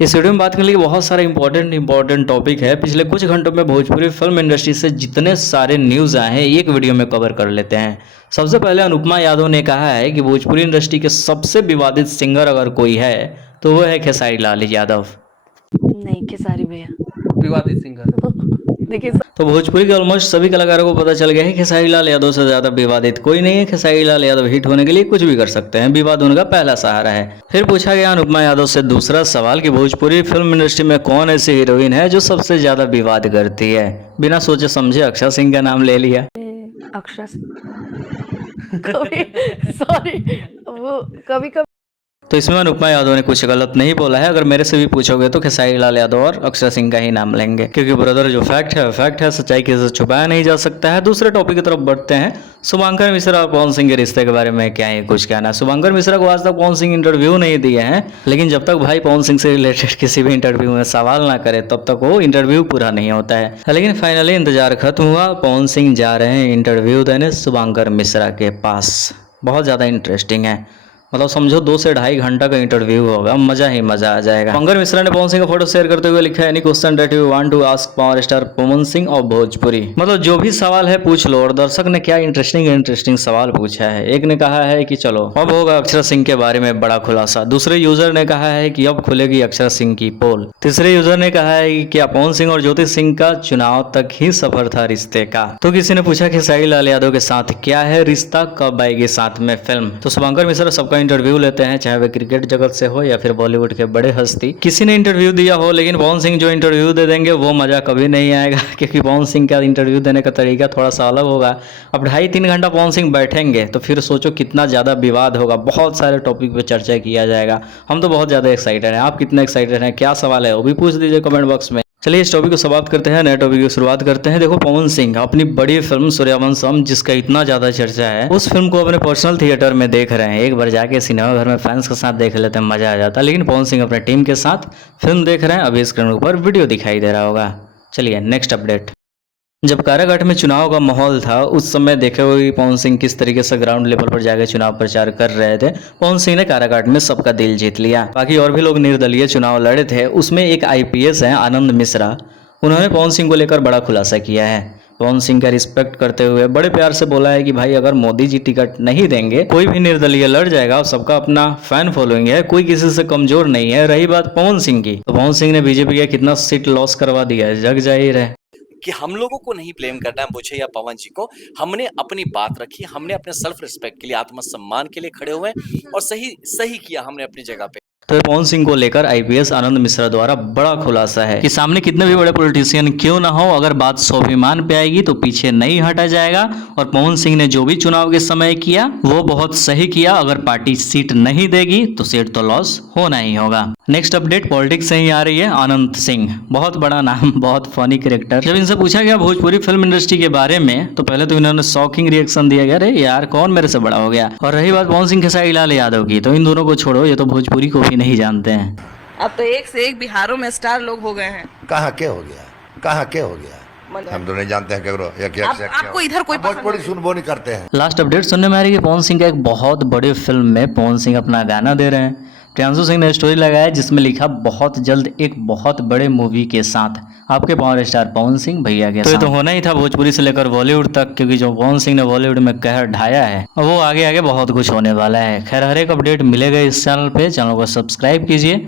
इस वीडियो में बात करने के लिए बहुत सारा इंपॉर्टेंट टॉपिक है। पिछले कुछ घंटों में भोजपुरी फिल्म इंडस्ट्री से जितने सारे न्यूज़ आए हैं एक वीडियो में कवर कर लेते हैं। सबसे पहले अनुपमा यादव ने कहा है कि भोजपुरी इंडस्ट्री के सबसे विवादित सिंगर अगर कोई है तो वो है खेसारी लाल यादव। नहीं, खेसारी भैया विवादित सिंगर देखिए तो भोजपुरी के ऑलमोस्ट सभी कलाकारों को पता चल गया है कि खेसारी लाल यादव से ज्यादा विवादित कोई नहीं है। खेसारी लाल यादव हिट होने के लिए कुछ भी कर सकते हैं, विवाद उनका पहला सहारा है। फिर पूछा गया अनुपमा यादव से दूसरा सवाल कि भोजपुरी फिल्म इंडस्ट्री में कौन ऐसी हीरोइन है जो सबसे ज्यादा विवाद करती है। बिना सोचे समझे अक्षरा सिंह का नाम ले लिया। अक्षरा कभी सॉरी वो कभी तो इसमें अनुपमा यादव ने कुछ गलत नहीं बोला है। अगर मेरे से भी पूछोगे तो खेसारी लाल यादव और अक्षरा सिंह का ही नाम लेंगे, क्योंकि ब्रदर जो फैक्ट है, सच्चाई किसी से छुपाया नहीं जा सकता है। दूसरे टॉपिक की तरफ बढ़ते हैं। शुभंकर मिश्रा और पवन सिंह के रिश्ते के बारे में क्या ही कुछ कहना है। शुभंकर मिश्रा को आज तक पवन सिंह इंटरव्यू नहीं दिए हैं, लेकिन जब तक भाई पवन सिंह से रिलेटेड किसी भी इंटरव्यू में सवाल ना करे तब तक वो इंटरव्यू पूरा नहीं होता है। लेकिन फाइनली इंतजार खत्म हुआ, पवन सिंह जा रहे हैं इंटरव्यू देने शुभंकर मिश्रा के पास। बहुत ज़्यादा इंटरेस्टिंग है, मतलब समझो 2 से ढाई घंटा का इंटरव्यू होगा, मजा ही मजा आ जाएगा। शुभंकर मिश्रा ने पवन सिंह का फोटो शेयर करते हुए लिखा है, any question that you want to ask power star Pawan Singh और भोजपुरी। मतलब जो भी सवाल है पूछ लो। और दर्शक ने क्या इंटरेस्टिंग सवाल पूछा है। एक ने कहा है कि चलो अब होगा अक्षरा सिंह के बारे में बड़ा खुलासा। दूसरे यूजर ने कहा है कि अब खुलेगी अक्षरा सिंह की पोल। तीसरे यूजर ने कहा है कि क्या पवन सिंह और ज्योति सिंह का चुनाव तक ही सफर था रिश्ते का। तो किसी ने पूछा खेसारी लाल यादव के साथ क्या है रिश्ता, कब आएगी साथ में फिल्म। तो शुभंकर मिश्रा सबका इंटरव्यू लेते हैं, चाहे वे क्रिकेट जगत से हो या फिर बॉलीवुड के बड़े हस्ती। किसी ने इंटरव्यू दिया हो, लेकिन पवन सिंह जो इंटरव्यू दे देंगे वो मजा कभी नहीं आएगा, क्योंकि पवन सिंह का इंटरव्यू देने का तरीका थोड़ा सा अलग होगा। अब 2.5-3 घंटा पवन सिंह बैठेंगे तो फिर सोचो कितना ज़्यादा विवाद होगा, बहुत सारे टॉपिक पे चर्चा किया जाएगा। हम तो बहुत ज़्यादा एक्साइटेड हैं। आप कितने एक्साइटेड हैं, क्या सवाल है वो भी पूछ दीजिए कमेंट बॉक्स में। चलिए इस टॉपिक को समाप्त करते हैं, नए टॉपिक की शुरुआत करते हैं। देखो पवन सिंह अपनी बड़ी फिल्म सूर्यवंशम जिसका इतना ज्यादा चर्चा है, उस फिल्म को अपने पर्सनल थिएटर में देख रहे हैं। एक बार जाके सिनेमा घर में फैंस के साथ देख लेते हैं, मजा आ जाता है। लेकिन पवन सिंह अपने टीम के साथ फिल्म देख रहे हैं, अभी स्क्रीन पर वीडियो दिखाई दे रहा होगा। चलिए नेक्स्ट अपडेट। जब कारागाट में चुनाव का माहौल था उस समय देखे हुए पवन सिंह किस तरीके से ग्राउंड लेवल पर जाकर चुनाव प्रचार कर रहे थे। पवन सिंह ने कारागाट में सबका दिल जीत लिया। बाकी और भी लोग निर्दलीय चुनाव लड़े थे, उसमें एक IPS है आनंद मिश्रा, उन्होंने पवन सिंह को लेकर बड़ा खुलासा किया है। पवन सिंह का रिस्पेक्ट करते हुए बड़े प्यार से बोला है कि भाई अगर मोदी जी टिकट नहीं देंगे कोई भी निर्दलीय लड़ जाएगा और सबका अपना फैन फॉलोइंग है, कोई किसी से कमजोर नहीं है। रही बात पवन सिंह की, तो पवन सिंह ने बीजेपी का कितना सीट लॉस करवा दिया है, जग जाहिर है कि हम लोगों को नहीं ब्लेम करना है, मुझे या पवन जी को। हमने अपनी बात रखी, हमने अपने सेल्फ रिस्पेक्ट के लिए, आत्मसम्मान के लिए खड़े हुए और सही किया हमने अपनी जगह पे। तो पवन सिंह को लेकर IPS आनंद मिश्रा द्वारा बड़ा खुलासा है कि सामने कितने भी बड़े पॉलिटिशियन क्यों ना हो, अगर बात स्वाभिमान पे आएगी तो पीछे नहीं हटा जाएगा। और पवन सिंह ने जो भी चुनाव के समय किया वो बहुत सही किया। अगर पार्टी सीट नहीं देगी तो सीट तो लॉस होना ही होगा। नेक्स्ट अपडेट पॉलिटिक्स से ही आ रही है। अनंत सिंह, बहुत बड़ा नाम, बहुत फनी कैरेक्टर। जब इनसे पूछा गया भोजपुरी फिल्म इंडस्ट्री के बारे में तो पहले तो इन्होंने शॉकिंग रिएक्शन दिया गया, अरे यार कौन मेरे से बड़ा हो गया। और रही बात पवन सिंह खेसारी लाल यादव की, तो इन दोनों को छोड़ो, ये तो भोजपुरी को भी नहीं जानते हैं। अब तो एक से एक बिहारों में स्टार लोग हो गए हैं। कहाँ क्या हो गया, हम तो नहीं जानते हैं केकरो या क्या आपको इधर कोई बहुत बड़ी सुनबो नहीं करते हैं। लास्ट अपडेट सुनने में आ रही है कि पवन सिंह का एक बहुत बड़ी फिल्म में पवन सिंह अपना गाना दे रहे हैं। प्रियांशु सिंह ने स्टोरी लगाया जिसमें लिखा बहुत जल्द एक बहुत बड़े मूवी के साथ आपके पावर स्टार पवन सिंह भैया के साथ। तो ये तो होना ही था भोजपुरी से लेकर बॉलीवुड तक, क्योंकि जो पवन सिंह ने बॉलीवुड में कहर ढाया है वो आगे बहुत कुछ होने वाला है। खैर हर एक अपडेट मिलेगा इस चैनल पे, चैनल को सब्सक्राइब कीजिए।